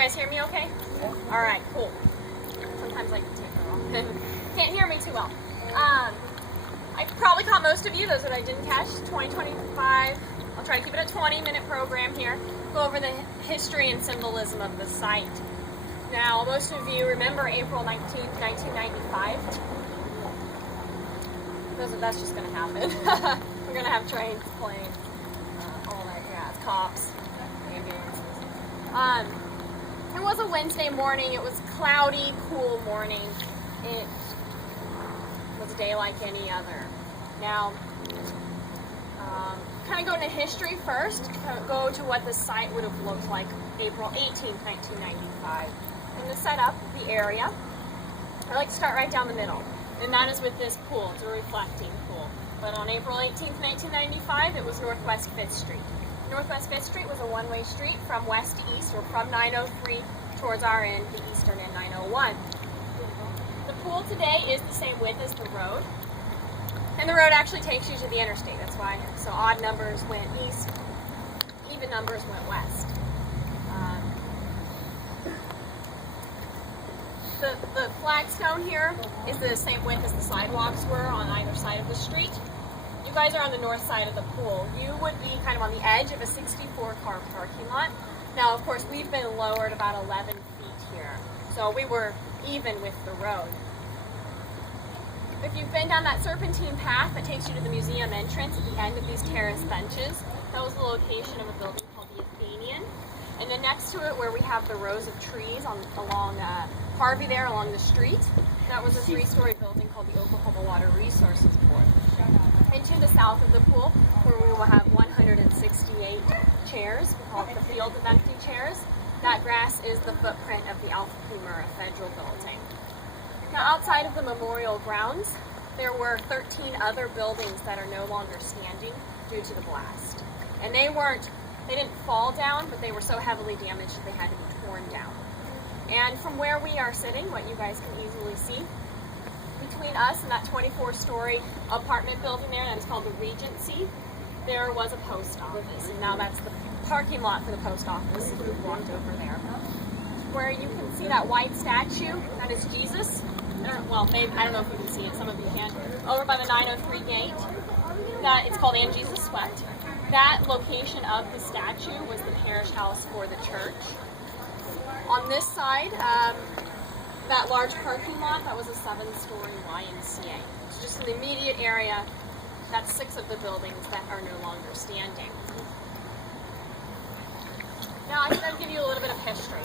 guys hear me okay? Yeah. All right, cool. Sometimes I can't hear me too well. I probably caught most of you, those that I didn't catch. 2025. I'll try to keep it a 20-minute program here. Go over the history and symbolism of the site. Now, most of you remember April 19th, 1995. That's just going to happen. We're going to have trains, planes, all that jazz, cops, ambulances. It was a Wednesday morning. It was cloudy, cool morning. It was a day like any other. Now, kind of go into history first. Go to what the site would have looked like April 18th, 1995. And to set up the area, I like to start right down the middle. And that is with this pool. It's a reflecting pool. But on April 18th, 1995, it was Northwest 5th Street. Northwest 5th Street was a one-way street from west to east, or from 903 towards our end, the eastern end, 901. The pool today is the same width as the road. And the road actually takes you to the interstate. That's why. So odd numbers went east, even numbers went west. The flagstone here is the same width as the sidewalks were on either side of the street. You guys are on the north side of the pool. You would be kind of on the edge of a 64-car parking lot. Now, of course, we've been lowered about 11 feet here, so we were even with the road. If you've been down that serpentine path that takes you to the museum entrance at the end of these terrace benches, that was the location of a building called the Athenian. And then next to it, where we have the rows of trees along Harvey there along the street, that was a 3-story building called the Oklahoma Water Resources Board. And to the south of the pool, where we will have 168 chairs, we call it the field of empty chairs, that grass is the footprint of the Iacoe Federal Building. Now, outside of the memorial grounds, there were 13 other buildings that are no longer standing due to the blast. And they didn't fall down, but they were so heavily damaged that they had to be torn down. And from where we are sitting, what you guys can easily see, between us and that 24-story apartment building there, that is called the Regency, there was a post office. And now that's the parking lot for the post office. We've walked over there. Where you can see that white statue, that is Jesus. Well, maybe, I don't know if you can see it, some of you can. Over by the 903 gate, it's called And Jesus Swept. That location of the statue was the parish house for the church. On this side, that large parking lot, that was a 7-story YMCA. So just in the immediate area, that's 6 of the buildings that are no longer standing. Now, I'm going to give you a little bit of history.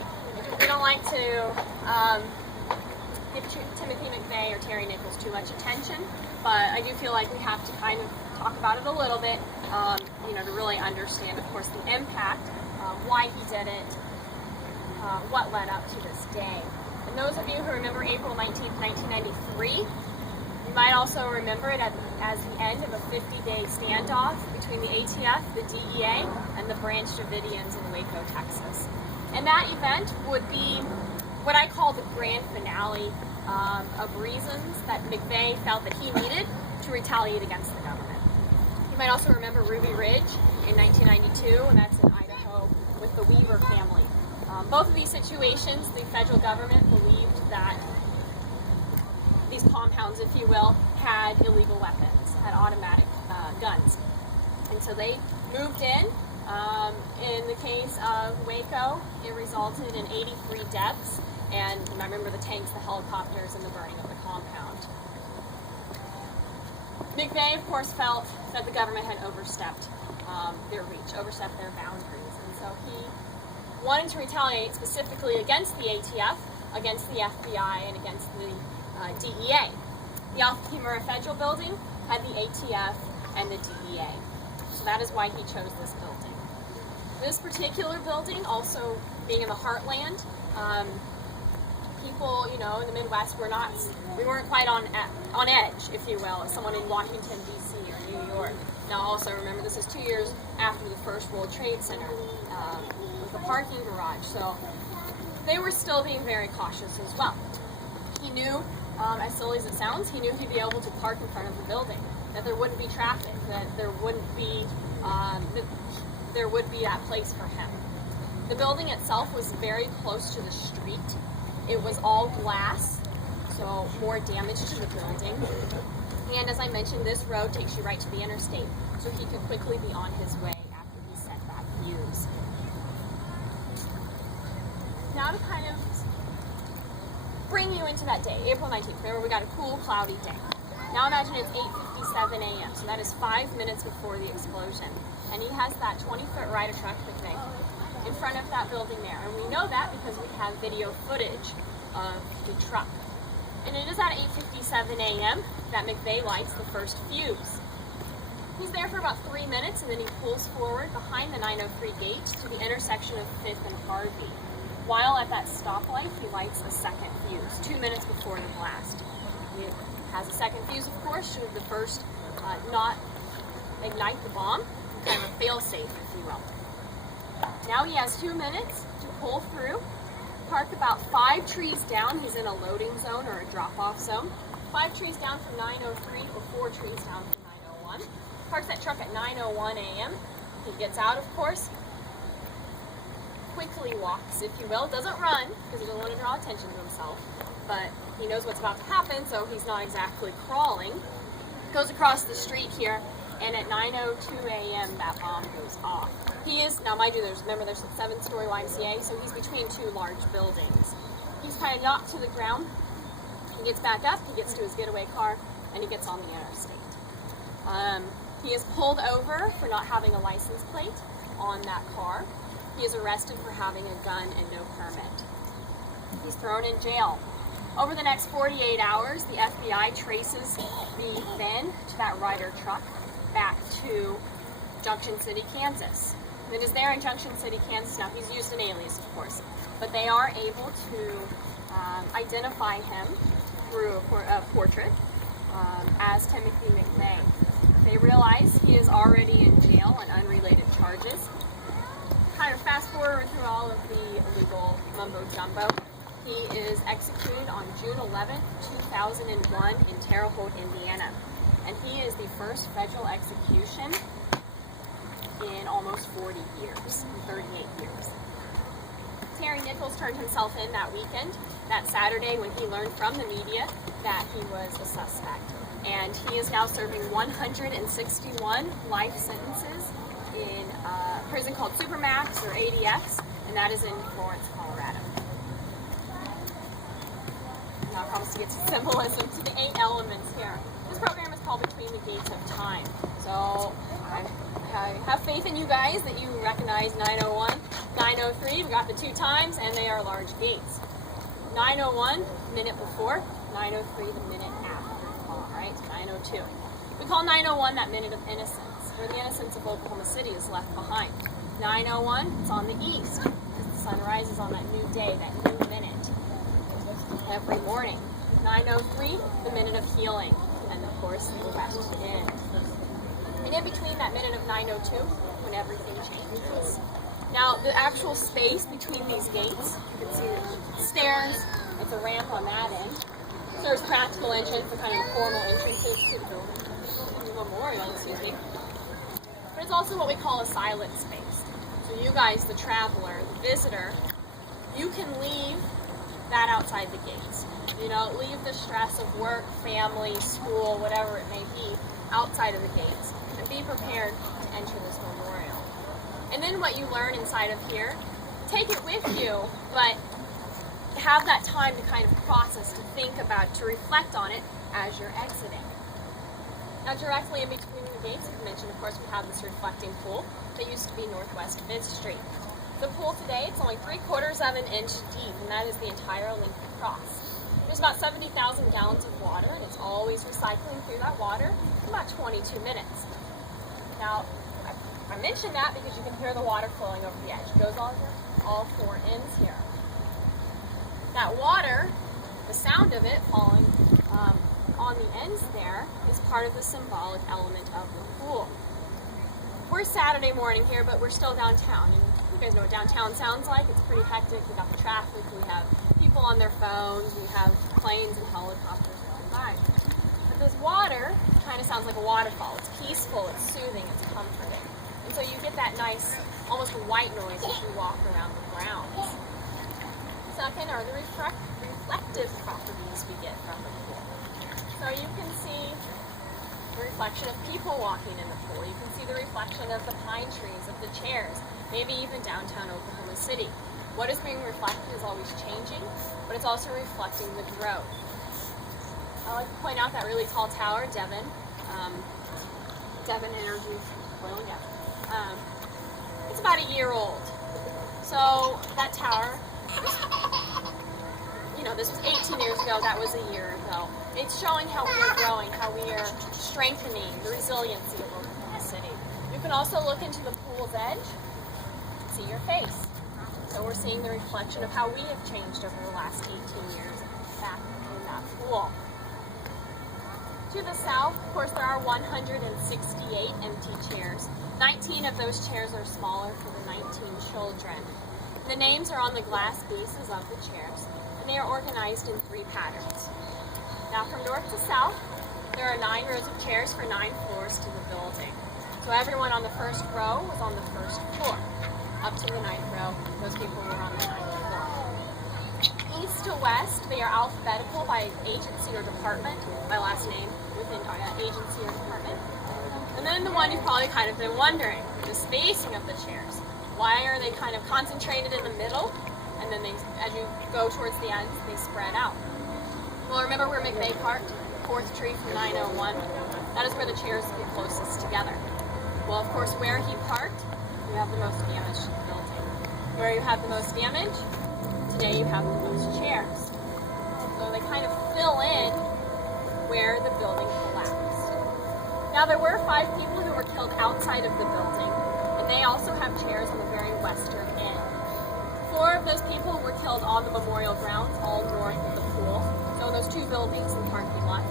We don't like to give Timothy McVeigh or Terry Nichols too much attention, but I do feel like we have to kind of talk about it a little bit, to really understand, of course, the impact, why he did it, what led up to this day. And those of you who remember April 19th, 1993, you might also remember it as the end of a 50-day standoff between the ATF, the DEA, and the Branch Davidians in Waco, Texas. And that event would be what I call the grand finale of reasons that McVeigh felt that he needed to retaliate against the government. You might also remember Ruby Ridge in 1992, and that's in Idaho with the Weaver family. Both of these situations, the federal government believed that these compounds, if you will, had illegal weapons, had automatic guns. And so they moved in. In the case of Waco, it resulted in 83 deaths, and remember the tanks, the helicopters, and the burning of the compound. McVeigh, of course, felt that the government had overstepped their reach, overstepped their boundaries, and so he wanted to retaliate specifically against the ATF, against the FBI, and against the DEA. The Iacoe Federal Building had the ATF and the DEA, so that is why he chose this building. This particular building, also being in the heartland, people, in the Midwest we weren't quite on edge, if you will, as someone in Washington, D.C. or New York. Now, also remember, this is 2 years after the first World Trade Center with the parking garage, so they were still being very cautious as well. He knew, as silly as it sounds, he knew he'd be able to park in front of the building, that there wouldn't be traffic, that there would be that place for him. The building itself was very close to the street. It was all glass, so more damage to the building. And as I mentioned, this road takes you right to the interstate, so he could quickly be on his way after he set that fuse. Now to kind of bring you into that day, April 19th. Remember, we got a cool, cloudy day. Now imagine it's 8:57 a.m., so that is 5 minutes before the explosion. And he has that 20-foot Ryder truck McVeigh in front of that building there. And we know that because we have video footage of the truck. And it is at 8:57 a.m. that McVeigh lights the first fuse. He's there for about 3 minutes, and then he pulls forward behind the 903 gate to the intersection of 5th and Harvey. While at that stoplight, he lights a second fuse, 2 minutes before the blast. He has a second fuse, of course, should the first not ignite the bomb, kind of a fail-safe, if you will. Now he has 2 minutes to pull through, park about 5 trees down. He's in a loading zone or a drop-off zone. 5 trees down from 903 or 4 trees down from 901. Parks that truck at 9:01 a.m. He gets out, of course, quickly walks, if you will. Doesn't run, because he doesn't want to draw attention to himself, but he knows what's about to happen, so he's not exactly crawling. Goes across the street here, and at 9:02 a.m. that bomb goes off. He is, now mind you, there's a 7-story YMCA, so he's between 2 large buildings. He's kind of knocked to the ground. He gets back up, he gets to his getaway car, and he gets on the interstate. He is pulled over for not having a license plate on that car. He is arrested for having a gun and no permit. He's thrown in jail. Over the next 48 hours, the FBI traces the VIN to that Ryder truck back to Junction City, Kansas. It is there in Junction City, Kansas. Now, he's used an alias, of course, but they are able to identify him through a portrait as Timothy McVeigh. They realize he is already in jail on unrelated charges. Kind of fast forward through all of the illegal mumbo jumbo. He is executed on June 11, 2001 in Terre Haute, Indiana. And he is the first federal execution in almost 40 years, 38 years. Terry Nichols turned himself in that weekend, that Saturday, when he learned from the media that he was a suspect. And he is now serving 161 life sentences in a prison called Supermax or ADX, and that is in Florence, Colorado. Now I promise to get to symbolism, to the 8 elements here. This program is called Between the Gates of Time. So I have faith in you guys that you recognize 901, 903. We got the 2 times, and they are large gates. 901, minute before, 903, the minute after. All right, 902. We call 901 that minute of innocence, where the innocence of Oklahoma City is left behind. 901, it's on the east, because the sun rises on that new day, that new minute, every morning. 903, the minute of healing, and of course, the west end. And in between that minute of 902, when everything changes. Now, the actual space between these gates, you can see the stairs, it's a ramp on that end. So there's practical entrance, the kind of formal entrances to the building. Memorial, excuse me. But it's also what we call a silent space. So you guys, the traveler, the visitor, you can leave that outside the gates. You know, leave the stress of work, family, school, whatever it may be, outside of the gates. And be prepared to enter this memorial. And then what you learn inside of here, take it with you, but have that time to kind of process, to think about, to reflect on it as you're exiting. Now, directly in between the gates, as I mentioned, of course, we have this reflecting pool that used to be Northwest 5th Street. The pool today, it's only 3/4 of an inch deep, and that is the entire length across. There's about 70,000 gallons of water, and it's always recycling through that water in about 22 minutes. Now, I mentioned that because you can hear the water flowing over the edge. It goes all 4 ends here. That water, the sound of it falling on the ends there, is part of the symbolic element of the pool. We're Saturday morning here, but we're still downtown, and you guys know what downtown sounds like. It's pretty hectic. We got the traffic, we have people on their phones, we have planes and helicopters going by. But this water kind of sounds like a waterfall. It's peaceful, it's soothing, it's comforting. And so you get that nice almost white noise as you walk around the grounds. Second are the reflective properties we get from the pool. So you can see the reflection of people walking in the pool. You can see the reflection of the pine trees, of the chairs, maybe even downtown Oklahoma City. What is being reflected is always changing, but it's also reflecting the growth. I like to point out that really tall tower, Devon Energy, oil and gas. It's about a year old. So that tower, this was 18 years ago, that was a year ago. It's showing how we are growing, how we are strengthening the resiliency of Oklahoma City. You can also look into the pool's edge, see your face. So we're seeing the reflection of how we have changed over the last 18 years back in that pool. To the south, of course, there are 168 empty chairs. 19 of those chairs are smaller for the 19 children. The names are on the glass bases of the chairs, and they are organized in 3 patterns. Now from north to south, there are 9 rows of chairs for 9 floors to the building. So everyone on the first row was on the first floor. Up to the 9th row, those people were on the 9th floor. East to west, they are alphabetical by agency or department, by last name within agency or department. And then the one you've probably kind of been wondering, the spacing of the chairs. Why are they kind of concentrated in the middle, and then as you go towards the ends, they spread out? Well, remember where McVeigh parked? 4th tree from 901? That is where the chairs would be closest together. Well, of course, where he parked, you have the most damage to the building. Where you have the most damage, today you have the most chairs. So they kind of fill in where the building collapsed. Now there were 5 people who were killed outside of the building, and they also have chairs on the very western end. 4 of those people were killed on the memorial grounds, all north of the pool, so those 2 buildings in the parking lot.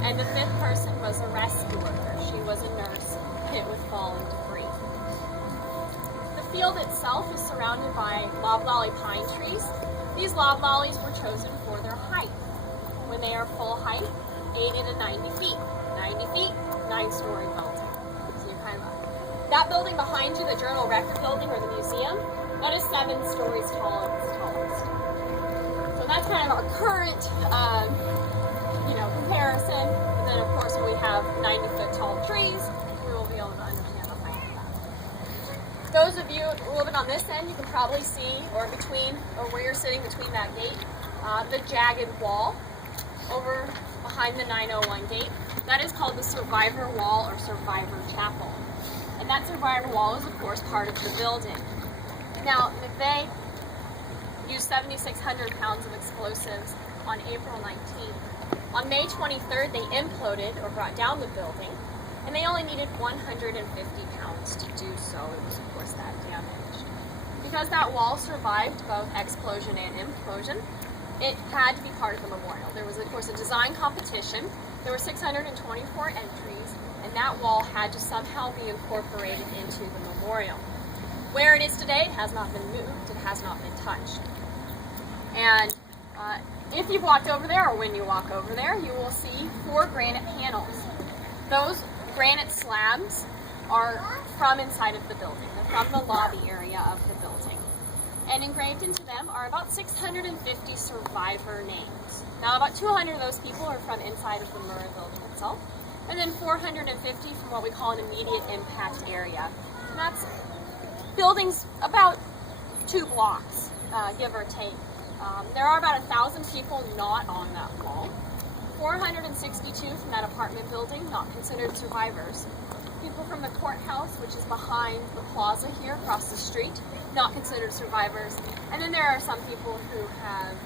And the 5th person was a rescue worker. She was a nurse hit with falling debris. The field itself is surrounded by loblolly pine trees. These loblollies were chosen for their height. When they are full height, 80 to 90 feet. 90 feet, 9-story building. So you're kind of that building behind you, the Journal Record building or the museum, that is 7 stories tall at its tallest. So that's kind of our current, comparison. And then of course when we have 90-foot tall trees, we will be able to understand the height of that. Those of you a little bit on this end, you can probably see, or where you're sitting between that gate, the jagged wall over behind the 901 gate. That is called the Survivor Wall or Survivor Chapel. And that Survivor Wall is, of course, part of the building. Now, McVeigh used 7,600 pounds of explosives on April 19th. On May 23rd, they imploded or brought down the building, and they only needed 150 pounds to do so. It was, of course, that damaged. Because that wall survived both explosion and implosion, it had to be part of the memorial. There was, of course, a design competition. There were 624 entries, and that wall had to somehow be incorporated into the memorial. Where it is today, it has not been moved, it has not been touched. And if you've walked over there, or when you walk over there, you will see 4 granite panels. Those granite slabs are from inside of the building. They're from the lobby area of the building. And engraved into them are about 650 survivor names. Now about 200 of those people are from inside of the Murrah building itself, and then 450 from what we call an immediate impact area. And that's buildings about 2 blocks, give or take. There are about 1,000 people not on that wall. 462 from that apartment building, not considered survivors. People from the courthouse, which is behind the plaza here across the street, not considered survivors. And then there are some people who have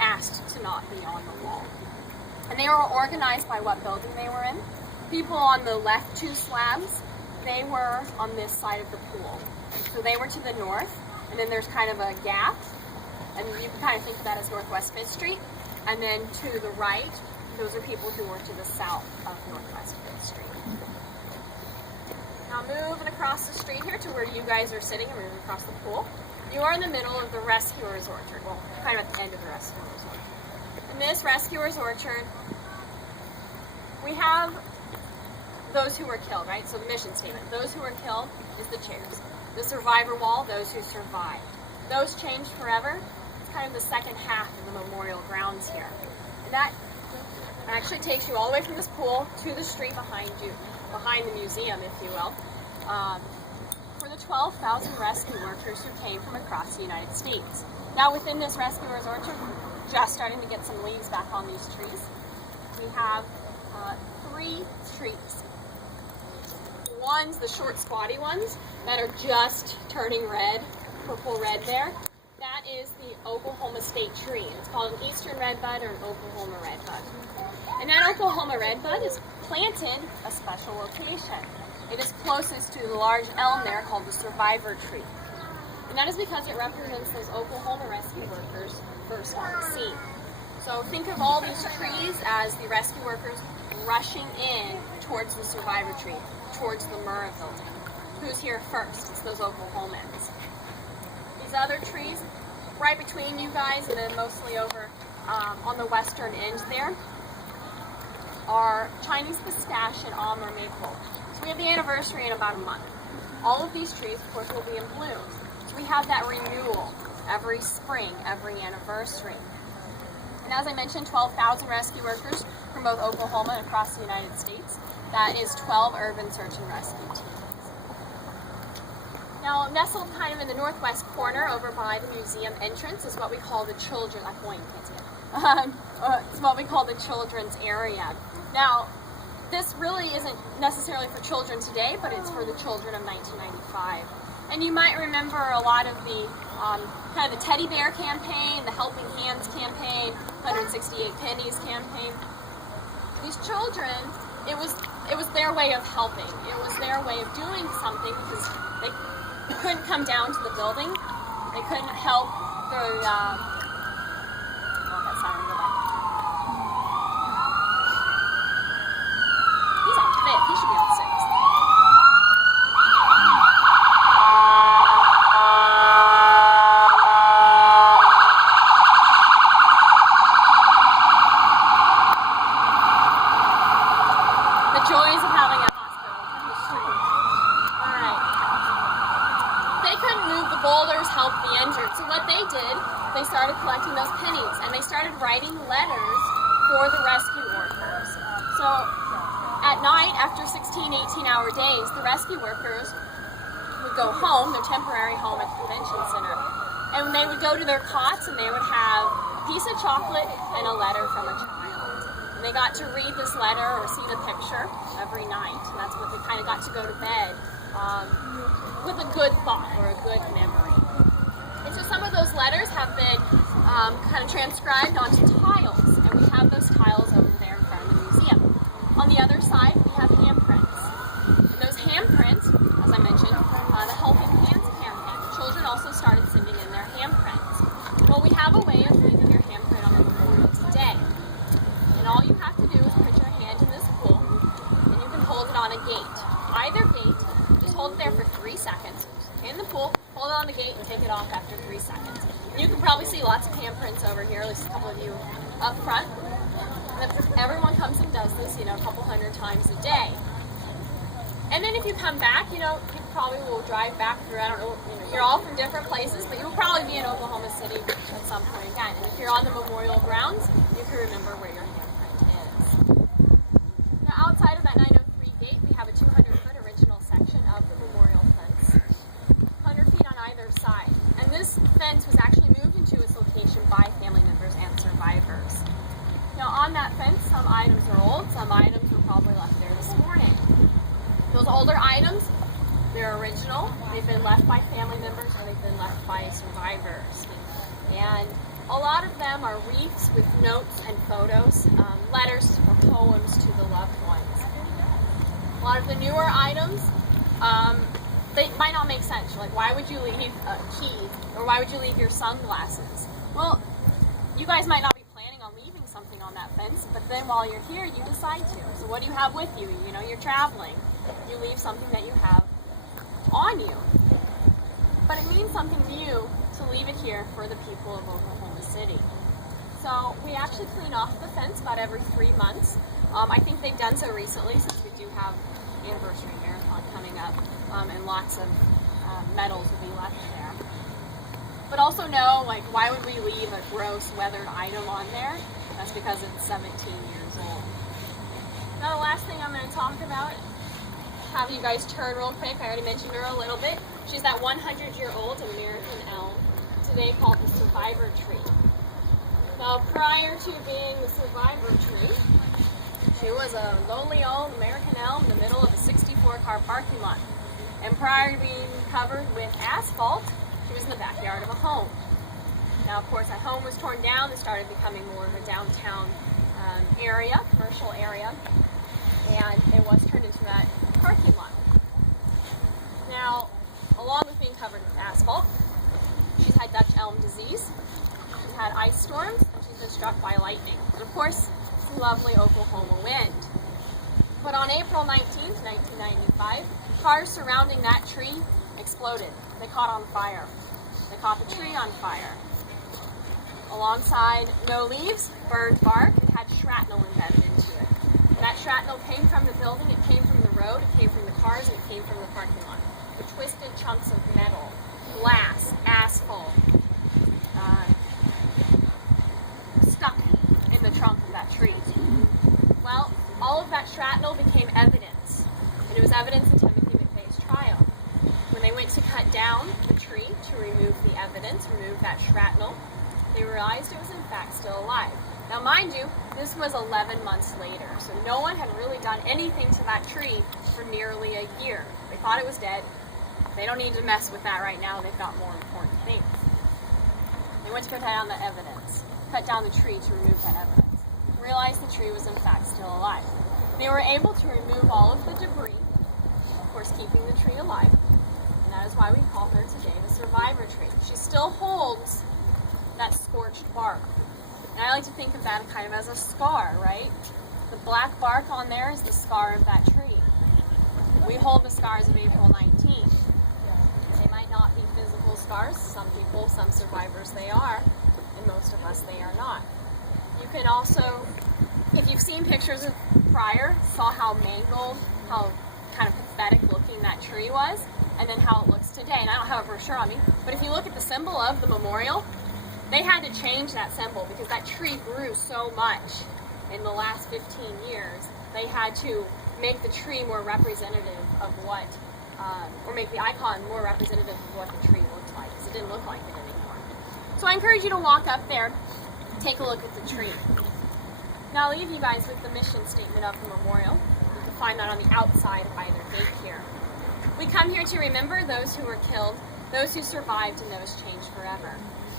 asked to not be on the wall. And they were organized by what building they were in. People on the left 2 slabs, they were on this side of the pool. So they were to the north, and then there's kind of a gap, and you can kind of think of that as Northwest 5th Street. And then to the right, those are people who were to the south of Northwest 5th Street. Now moving across the street here to where you guys are sitting and moving across the pool, you are in the middle of the Rescuer's Orchard. Well, kind of at the end of the Rescuer's Orchard. In this Rescuer's Orchard, we have those who were killed, right? So the mission statement. Those who were killed is the chairs. The survivor wall, those who survived. Those changed forever. It's kind of the second half of the memorial grounds here. And that actually takes you all the way from this pool to the street behind you, behind the museum, if you will, for the 12,000 rescue workers who came from across the United States. Now within this rescue resort, we're just starting to get some leaves back on these trees. We have 3 trees. One's the short squatty ones that are just turning red, purple red there. That is the Oklahoma state tree. It's called an eastern redbud or an Oklahoma redbud. And that Oklahoma redbud is planted a special location. It is closest to the large elm there called the survivor tree. And that is because it represents those Oklahoma rescue workers first on the scene. So think of all these trees as the rescue workers rushing in towards the survivor tree, towards the Murrah building. Who's here first? It's those Oklahomans. These other trees, right between you guys and then mostly over on the western end there, are Chinese pistache and Amur maple. So we have the anniversary in about a month. All of these trees, of course, will be in bloom. So we have that renewal every spring, every anniversary. And as I mentioned, 12,000 rescue workers from both Oklahoma and across the United States. That is 12 urban search and rescue teams. Now, nestled kind of in the northwest corner over by the museum entrance is what we call the children, I point, can't see it. It's what we call the children's area. Now, this really isn't necessarily for children today, but it's for the children of 1995. And you might remember a lot of the kind of the teddy bear campaign, the Helping Hands campaign, 168 pennies campaign. These children, it was their way of helping. It was their way of doing something because they couldn't come down to the building. They couldn't help the that's not gonna go back. He's on 5th. He should be on 6th. The joys of having a hospital. All right. They couldn't move the boulders, help the injured. So what they did, they started collecting those pennies and they started writing letters for the rescue workers. So at night, after 16, 18-hour days, the rescue workers would go home, their temporary home at the convention center, and they would go to their cots and they would have a piece of chocolate and a letter from a child. And they got to read this letter or see the picture every night. And that's what they kind of got to go to bed with a good thought or a good memory. And so some of those letters have been kind of transcribed onto tiles, and we have those tiles over there in front of the museum. On the other side, we have handprints. And those handprints, as I mentioned, the Helping Hands campaign. Children also started sending in their handprints. Well, we have a way of leaving your handprint on the memorial today. And all you have to do is put your hand in this pool, and you can hold it on a gate. Either gate, just hold it there for 3 seconds. In the pool, hold it on the gate, and take it off after 3 seconds. And you can probably see lots of handprints over here, at least a couple of you up front. Everyone comes and does this, a couple hundred times a day. And then if you come back, you probably will drive back through, I don't know, you're all from different places, but you will probably be in Oklahoma City at some point again. And if you're on the memorial grounds, you can remember where your handprint is. Now outside of that 903 gate, we have a 200-foot original section of the memorial fence, 100 feet on either side. And this fence was actually moved into its location by family members and survivors. Now on that fence, some items are old, some items were probably left there this morning. Those older items, they're original, they've been left by family members or they've been left by survivors. And a lot of them are wreaths with notes and photos, letters or poems to the loved ones. A lot of the newer items, they might not make sense. Like, why would you leave a key or why would you leave your sunglasses? Well, you guys might not be planning on leaving something on that fence, but then while you're here, you decide to. So what do you have with you? You're traveling. You leave something that you have on you. But it means something to you to leave it here for the people of Oklahoma City. So we actually clean off the fence about every 3 months. I think they've done so recently since we do have anniversary marathon coming up and lots of medals would be left there. But also know, like, why would we leave a gross weathered item on there? That's because it's 17 years old. Now the last thing I'm going to talk about, have you guys turn real quick. I already mentioned her a little bit. She's that 100-year-old American elm, today called the survivor tree. Now prior to being the survivor tree, she was a lowly old American elm in the middle of a 64-car parking lot. And prior to being covered with asphalt, she was in the backyard of a home. Now, of course, that home was torn down and started becoming more of a downtown area, commercial area, and it was turned into that parking lot. Now, along with being covered with asphalt, she's had Dutch elm disease, she's had ice storms, and she's been struck by lightning. And of course, some lovely Oklahoma wind. But on April 19th, 1995, cars surrounding that tree exploded. They caught on fire. They caught the tree on fire. Alongside no leaves, burned bark, it had shrapnel embedded into it. That shrapnel came from the building, it came from the road, it came from the cars, and it came from the parking lot. The twisted chunks of metal, glass, asphalt, stuck in the trunk of that tree. Well, all of that shrapnel became evidence, and it was evidence in Timothy McVeigh's trial. When they went to cut down the tree to remove the evidence, remove that shrapnel, they realized it was in fact still alive. Now mind you, this was 11 months later, so no one had really done anything to that tree for nearly a year. They thought it was dead. They don't need to mess with that right now, they've got more important things. They went to cut down the evidence, cut down the tree to remove that evidence. Realized the tree was in fact still alive. They were able to remove all of the debris, of course keeping the tree alive, and that is why we call her today the survivor tree. She still holds that scorched bark. And I like to think of that kind of as a scar, right? The black bark on there is the scar of that tree. We hold the scars of April 19th. They might not be physical scars. Some people, some survivors, they are. And most of us, they are not. You can also, if you've seen pictures of prior, saw how mangled, how kind of pathetic looking that tree was, and then how it looks today. And I don't have a brochure on me, but if you look at the symbol of the memorial, they had to change that symbol because that tree grew so much in the last 15 years. They had to make the tree more representative of what, or make the icon more representative of what the tree looked like, because it didn't look like it anymore. So I encourage you to walk up there, take a look at the tree. Now I'll leave you guys with the mission statement of the memorial. You can find that on the outside of either gate here. We come here to remember those who were killed, those who survived, and those changed forever.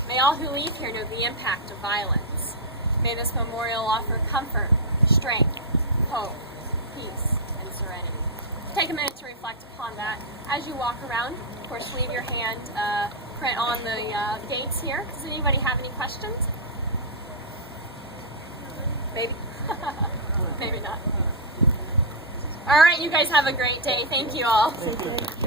May all who leave here know the impact of violence. May this memorial offer comfort, strength, hope, peace, and serenity. Take a minute to reflect upon that. As you walk around, of course, leave your hand print on the gates here. Does anybody have any questions? Maybe? Maybe not. All right, you guys have a great day. Thank you all. Thank you.